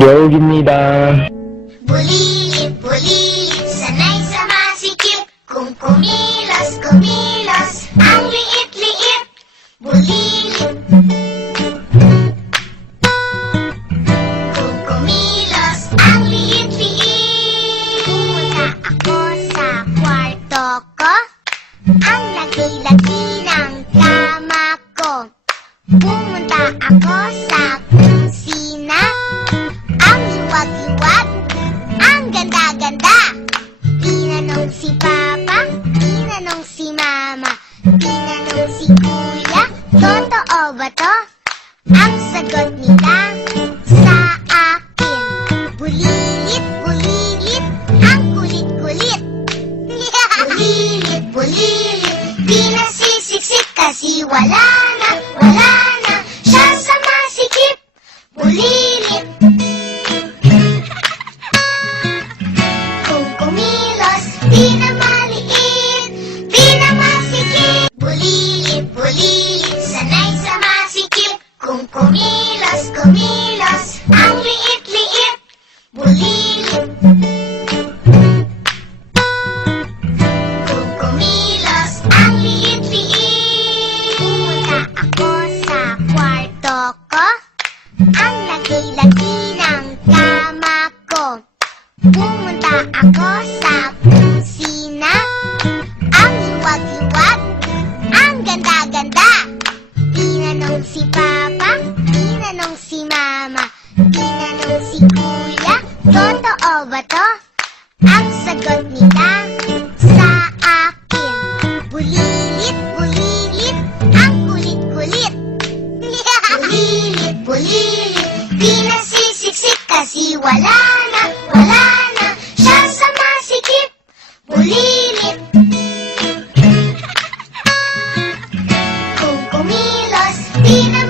여기입니다. Bulilit, bulilit, sanay sa masikip. Kung kumilos, kumilos, ang liit-liit. Bulilit. Kung kumilos, ang liit-liit. Pumunta ako sa kwarto ko. Ang laki-laki ng kama ko. Pumunta ako sa kusina. Ang liwag-liwag, ang ganda-ganda. Tinanong si Papa, tinanong si Mama, tinanong si Kuya, totoo ba to? Ang sagot nila sa akin, bulilit, bulilit, ang kulit-kulit. Bulilit, bulilit, di nasisiksik kasi wala na siya sa masikip. Bulilit. Kung kumilos, di na maliit, di na masikip. Bulilit, bulilit, sanay sa masikip. Kung kumilos, kumilos, ang liit-liit. Bulilit. Kung kumilos, ang liit-liit. Pumunta ako sa kwarto ko. Ang laki-laki ng kama ko. Pumunta ako sa kusina. Ang liwag-liwag, ang ganda-ganda. Tinanong si Papa, tinanong si Mama, tinanong si Kuya, totoo ba to? Ang sagot nila sa akin, bulilit, bulilit, ang kulit-kulit. Bulilit, bulilit, di nasisiksik kasi wala na siya sa masikip. Bulilit. Kung kumilos, di na